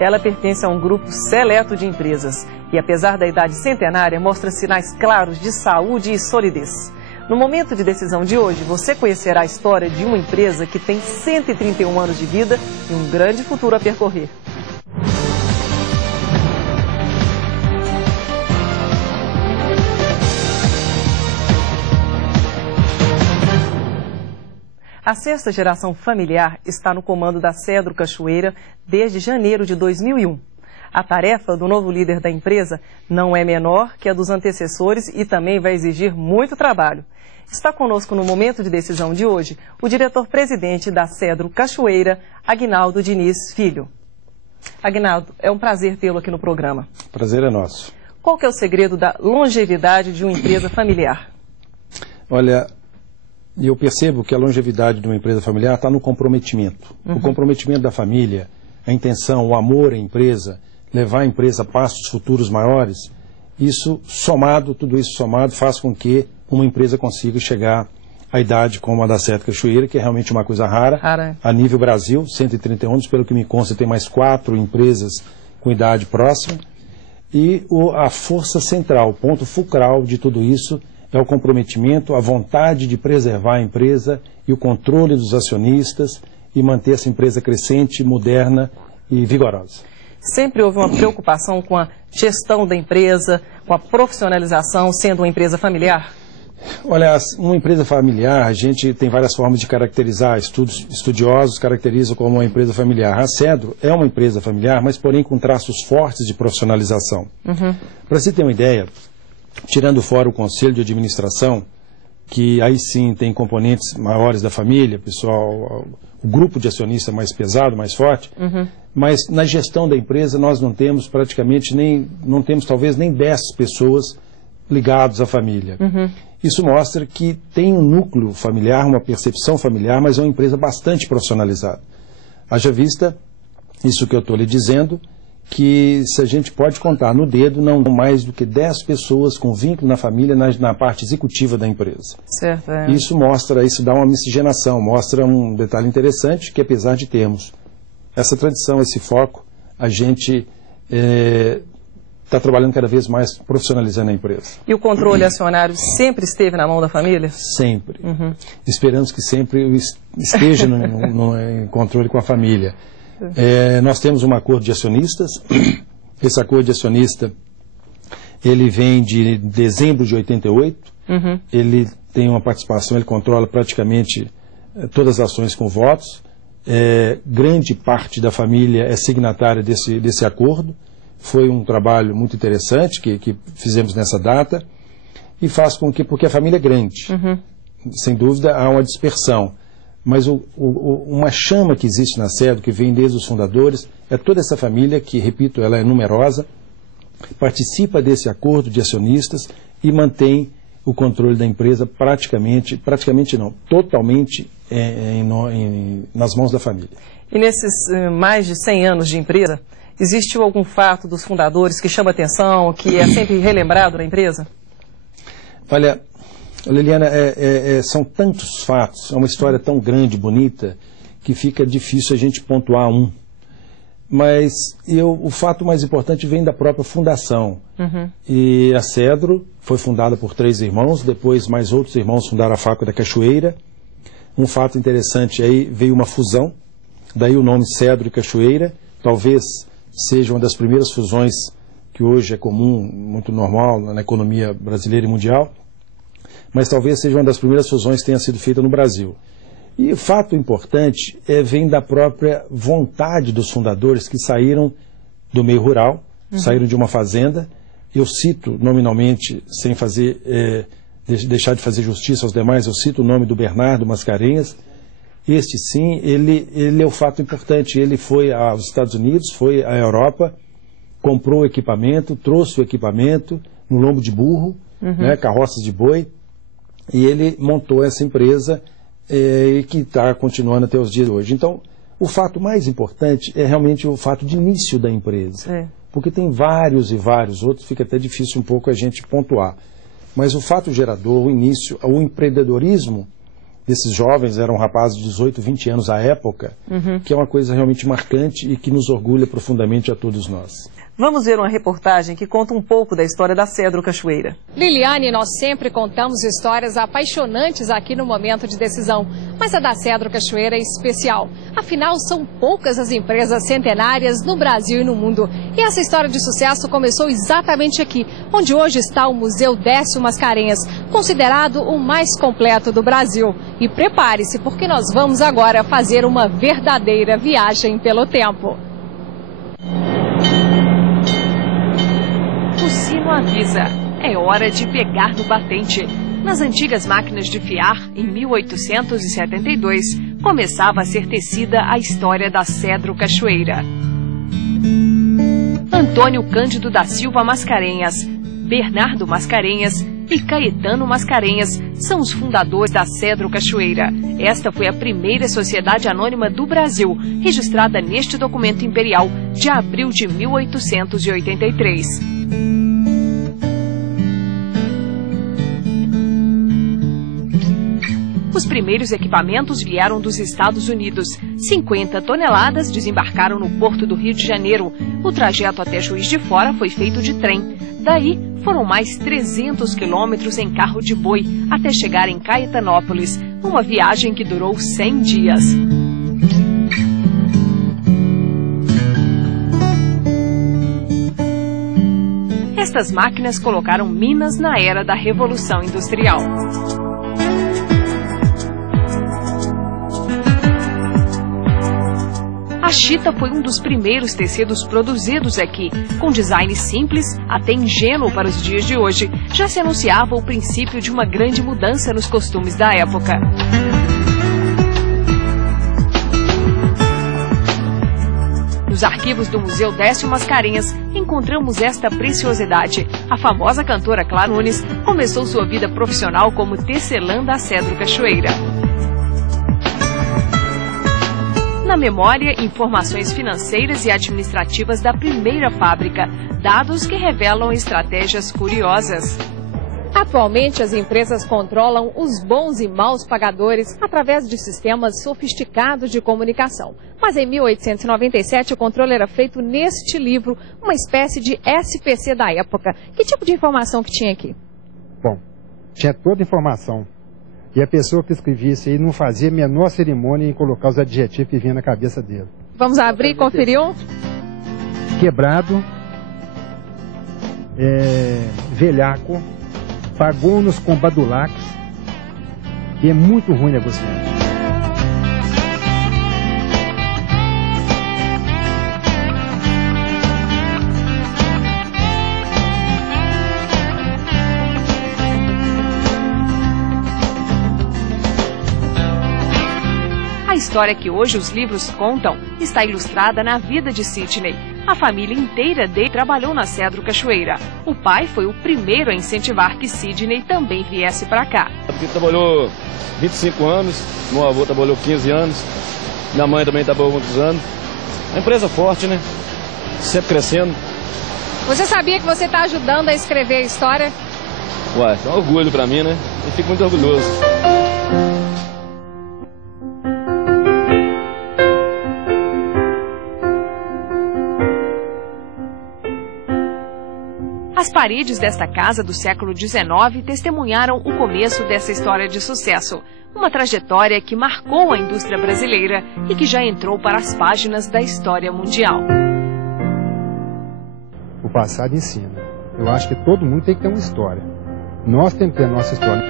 Ela pertence a um grupo seleto de empresas e, apesar da idade centenária, mostra sinais claros de saúde e solidez. No momento de decisão de hoje, você conhecerá a história de uma empresa que tem 131 anos de vida e um grande futuro a percorrer. A sexta geração familiar está no comando da Cedro Cachoeira desde janeiro de 2001. A tarefa do novo líder da empresa não é menor que a dos antecessores e também vai exigir muito trabalho. Está conosco no momento de decisão de hoje o diretor-presidente da Cedro Cachoeira, Aguinaldo Diniz Filho. Aguinaldo, é um prazer tê-lo aqui no programa. Prazer é nosso. Qual que é o segredo da longevidade de uma empresa familiar? Olha, eu percebo que a longevidade de uma empresa familiar está no comprometimento. O comprometimento da família, a intenção, o amor à empresa, levar a empresa a passos futuros maiores, tudo isso somado faz com que uma empresa consiga chegar à idade como a da Cedro Cachoeira, que é realmente uma coisa rara. A nível Brasil, 131 anos, pelo que me consta, tem mais 4 empresas com idade próxima. E a força central, o ponto fulcral de tudo isso é o comprometimento, a vontade de preservar a empresa e o controle dos acionistas e manter essa empresa crescente, moderna e vigorosa. Sempre houve uma preocupação com a gestão da empresa, com a profissionalização, sendo uma empresa familiar? Olha, uma empresa familiar, a gente tem várias formas de caracterizar. Estudiosos caracterizam como uma empresa familiar. A Cedro é uma empresa familiar, mas porém com traços fortes de profissionalização. Para você ter uma ideia, tirando fora o conselho de administração, que aí sim tem componentes maiores da família, pessoal, o grupo de acionistas mais pesado, mais forte, mas na gestão da empresa nós não temos praticamente talvez nem 10 pessoas ligadas à família. Isso mostra que tem um núcleo familiar, uma percepção familiar, mas é uma empresa bastante profissionalizada. Haja vista, isso que eu estou lhe dizendo, que se a gente pode contar no dedo, não mais do que 10 pessoas com vínculo na família na parte executiva da empresa. Certo, é. Isso dá uma miscigenação, mostra um detalhe interessante, que apesar de termos essa tradição, esse foco, a gente está trabalhando cada vez mais profissionalizando a empresa. E o controle acionário sempre esteve na mão da família? Sempre. Esperamos que sempre esteja no controle com a família. Nós temos um acordo de acionistas. Esse acordo de acionista ele vem de dezembro de 88. Ele tem uma participação, ele controla praticamente todas as ações com votos. Grande parte da família é signatária desse acordo. Foi um trabalho muito interessante que fizemos nessa data e faz com que, porque a família é grande, sem dúvida há uma dispersão. Mas uma chama que existe na Cedro, que vem desde os fundadores, é toda essa família que, repito, ela é numerosa, participa desse acordo de acionistas e mantém o controle da empresa totalmente nas mãos da família. E nesses mais de 100 anos de empresa, existiu algum fato dos fundadores que chama atenção, que é sempre relembrado na empresa? Olha, Liliana, são tantos fatos, é uma história tão grande, bonita, que fica difícil a gente pontuar um. Mas o fato mais importante vem da própria fundação. E a Cedro foi fundada por 3 irmãos, depois mais outros irmãos fundaram a Fábrica da Cachoeira. Um fato interessante aí, veio uma fusão, daí o nome Cedro e Cachoeira, talvez seja uma das primeiras fusões que hoje é comum, muito normal na economia brasileira e mundial, mas talvez seja uma das primeiras fusões que tenha sido feita no Brasil. E o fato importante vem da própria vontade dos fundadores que saíram do meio rural, saíram de uma fazenda. Eu cito nominalmente, sem deixar de fazer justiça aos demais, eu cito o nome do Bernardo Mascarenhas. Este sim, ele é o fato importante. Ele foi aos Estados Unidos, foi à Europa, comprou o equipamento, trouxe o equipamento no lombo de burro, carroças de boi, e ele montou essa empresa que está continuando até os dias de hoje. Então, o fato mais importante é realmente o fato de início da empresa, porque tem vários e vários outros, fica até difícil um pouco a gente pontuar. Mas o fato gerador, o início, o empreendedorismo desses jovens, eram rapazes de 18, 20 anos à época, que é uma coisa realmente marcante e que nos orgulha profundamente a todos nós. Vamos ver uma reportagem que conta um pouco da história da Cedro Cachoeira. Liliane, nós sempre contamos histórias apaixonantes aqui no Momento de Decisão, mas a da Cedro Cachoeira é especial. Afinal, são poucas as empresas centenárias no Brasil e no mundo. E essa história de sucesso começou exatamente aqui, onde hoje está o Museu Décio Mascarenhas, considerado o mais completo do Brasil. E prepare-se, porque nós vamos agora fazer uma verdadeira viagem pelo tempo. O sino avisa. É hora de pegar no batente. Nas antigas máquinas de fiar, em 1872, começava a ser tecida a história da Cedro Cachoeira. Antônio Cândido da Silva Mascarenhas, Bernardo Mascarenhas e Caetano Mascarenhas são os fundadores da Cedro Cachoeira. Esta foi a primeira sociedade anônima do Brasil, registrada neste documento imperial de abril de 1883. Os primeiros equipamentos vieram dos Estados Unidos. 50 toneladas desembarcaram no porto do Rio de Janeiro. O trajeto até Juiz de Fora foi feito de trem. Daí, foram mais 300 quilômetros em carro de boi, até chegar em Caetanópolis, uma viagem que durou 100 dias. Estas máquinas colocaram Minas na era da Revolução Industrial. A chita foi um dos primeiros tecidos produzidos aqui. Com design simples, até ingênuo para os dias de hoje, já se anunciava o princípio de uma grande mudança nos costumes da época. Nos arquivos do Museu Décio Mascarenhas, encontramos esta preciosidade. A famosa cantora Clara Nunes começou sua vida profissional como tecelã da Cedro Cachoeira. Na memória, informações financeiras e administrativas da primeira fábrica, dados que revelam estratégias curiosas. Atualmente, as empresas controlam os bons e maus pagadores através de sistemas sofisticados de comunicação. Mas em 1897, o controle era feito neste livro, uma espécie de SPC da época. Que tipo de informação que tinha aqui? Bom, tinha toda a informação. E a pessoa que escrevia isso aí não fazia a menor cerimônia em colocar os adjetivos que vinham na cabeça dele. Vamos abrir e conferir um? Quebrado, velhaco, pagou-nos com badulaques, e é muito ruim negociante. A história que hoje os livros contam está ilustrada na vida de Sidney. A família inteira dele trabalhou na Cedro Cachoeira. O pai foi o primeiro a incentivar que Sidney também viesse para cá. Ele trabalhou 25 anos, meu avô trabalhou 15 anos, minha mãe também trabalhou muitos anos. A empresa forte, né? Sempre crescendo. Você sabia que você está ajudando a escrever a história? Ué, é um orgulho para mim, né? Eu fico muito orgulhoso. As paredes desta casa do século XIX testemunharam o começo dessa história de sucesso. Uma trajetória que marcou a indústria brasileira e que já entrou para as páginas da história mundial. O passado ensina. Eu acho que todo mundo tem que ter uma história. Nós temos que ter a nossa história.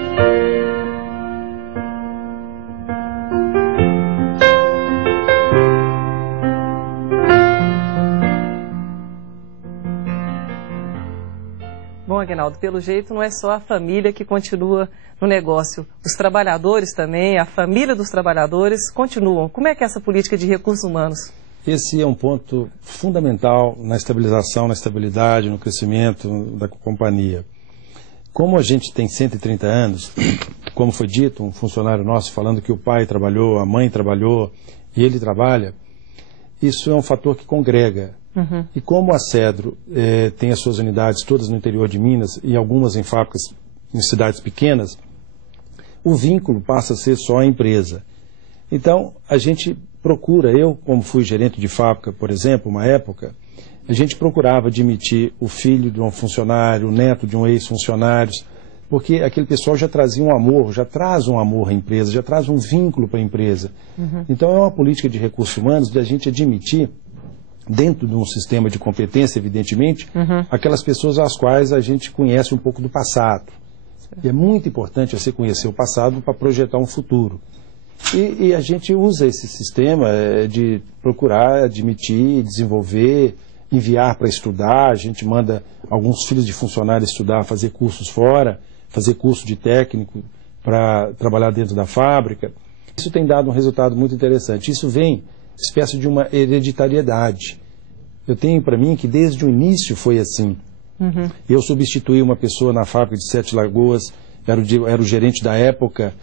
Bom, Aguinaldo, pelo jeito não é só a família que continua no negócio. Os trabalhadores também, a família dos trabalhadores continuam. Como é que é essa política de recursos humanos? Esse é um ponto fundamental na estabilização, na estabilidade, no crescimento da companhia. Como a gente tem 130 anos, como foi dito, um funcionário nosso falando que o pai trabalhou, a mãe trabalhou e ele trabalha, isso é um fator que congrega. E como a Cedro tem as suas unidades todas no interior de Minas e algumas em fábricas em cidades pequenas, o vínculo passa a ser só a empresa. Então, a gente procura, eu como fui gerente de fábrica, por exemplo, uma época, a gente procurava admitir o filho de um funcionário, o neto de um ex-funcionário, porque aquele pessoal já trazia um amor, já traz um amor à empresa, já traz um vínculo para a empresa. Então, é uma política de recursos humanos de a gente admitir, dentro de um sistema de competência, evidentemente, aquelas pessoas às quais a gente conhece um pouco do passado. E é muito importante você conhecer o passado para projetar um futuro. E a gente usa esse sistema de procurar admitir, desenvolver, enviar para estudar. A gente manda alguns filhos de funcionários estudar, fazer cursos fora, fazer curso de técnico para trabalhar dentro da fábrica. Isso tem dado um resultado muito interessante. Isso vem espécie de uma hereditariedade. Eu tenho para mim que desde o início foi assim. Eu substituí uma pessoa na fábrica de Sete Lagoas, era o gerente da época,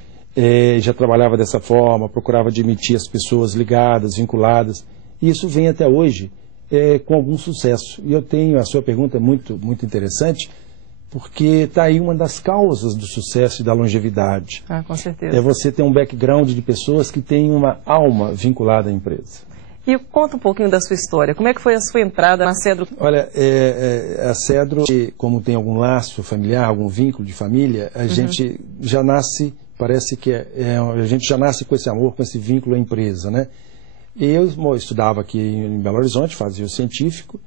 já trabalhava dessa forma, procurava admitir as pessoas ligadas, vinculadas. E isso vem até hoje com algum sucesso. E eu tenho, a sua pergunta é muito, muito interessante, porque está aí uma das causas do sucesso e da longevidade. Ah, com certeza. É você ter um background de pessoas que têm uma alma vinculada à empresa. E conta um pouquinho da sua história. Como é que foi a sua entrada na Cedro? Olha, a Cedro, como tem algum laço familiar, algum vínculo de família, a gente já nasce, parece que a gente já nasce com esse amor, com esse vínculo à empresa, né? Eu estudava aqui em Belo Horizonte, fazia o científico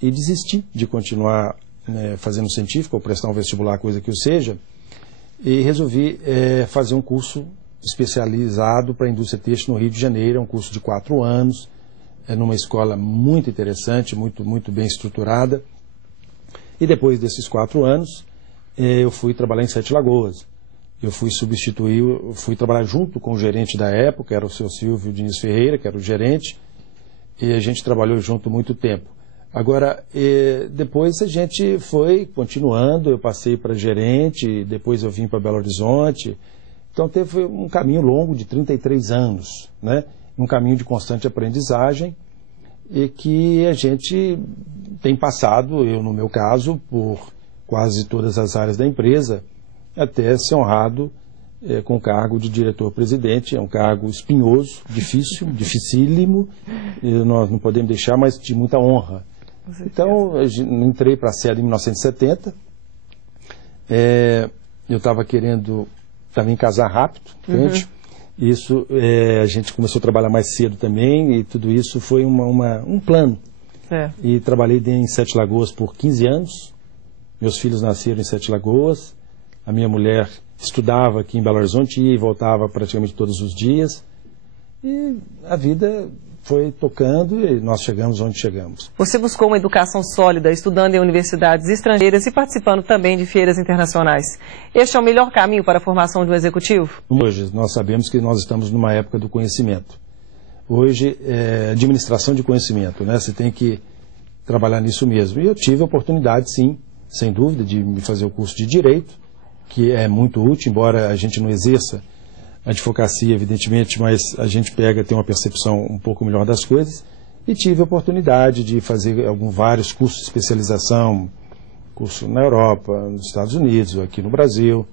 e desisti de continuar fazendo científico ou prestar um vestibular, coisa que eu seja, e resolvi fazer um curso especializado para a indústria têxtil no Rio de Janeiro. É um curso de 4 anos, numa escola muito interessante, muito, muito bem estruturada. E depois desses 4 anos, eu fui trabalhar em Sete Lagoas. Eu fui trabalhar junto com o gerente da época, era o seu Silvio Diniz Ferreira, que era o gerente, e a gente trabalhou junto muito tempo. Agora, depois a gente foi continuando, eu passei para gerente, depois eu vim para Belo Horizonte. Então teve um caminho longo de 33 anos, né? Um caminho de constante aprendizagem e que a gente tem passado, eu no meu caso, por quase todas as áreas da empresa, até ser honrado com o cargo de diretor-presidente. É um cargo espinhoso, difícil, dificílimo, nós não podemos deixar, mas de muita honra. Então, eu entrei para a Cedro em 1970, eu estava querendo também casar rápido, entende? Isso, a gente começou a trabalhar mais cedo também, e tudo isso foi um plano. E trabalhei em Sete Lagoas por 15 anos, meus filhos nasceram em Sete Lagoas, a minha mulher estudava aqui em Belo Horizonte, ia e voltava praticamente todos os dias, e a vida foi tocando e nós chegamos onde chegamos. Você buscou uma educação sólida, estudando em universidades estrangeiras e participando também de feiras internacionais. Este é o melhor caminho para a formação de um executivo? Hoje, nós sabemos que nós estamos numa época do conhecimento. Hoje, administração de conhecimento, né? Você tem que trabalhar nisso mesmo. E eu tive a oportunidade, sim, sem dúvida, de me fazer o curso de Direito, que é muito útil, embora a gente não exerça a advocacia, evidentemente, mas a gente tem uma percepção um pouco melhor das coisas. E tive a oportunidade de fazer vários cursos de especialização, curso na Europa, nos Estados Unidos, aqui no Brasil,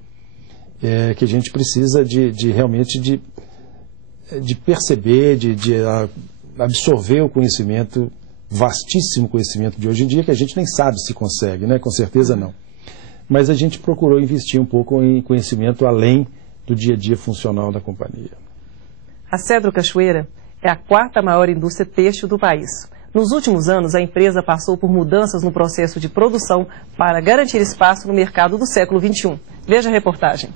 que a gente precisa realmente de perceber, de absorver o conhecimento, vastíssimo conhecimento de hoje em dia, que a gente nem sabe se consegue, né? Com certeza não. Mas a gente procurou investir um pouco em conhecimento além do dia a dia funcional da companhia. A Cedro Cachoeira é a 4ª maior indústria têxtil do país. Nos últimos anos, a empresa passou por mudanças no processo de produção para garantir espaço no mercado do século XXI. Veja a reportagem.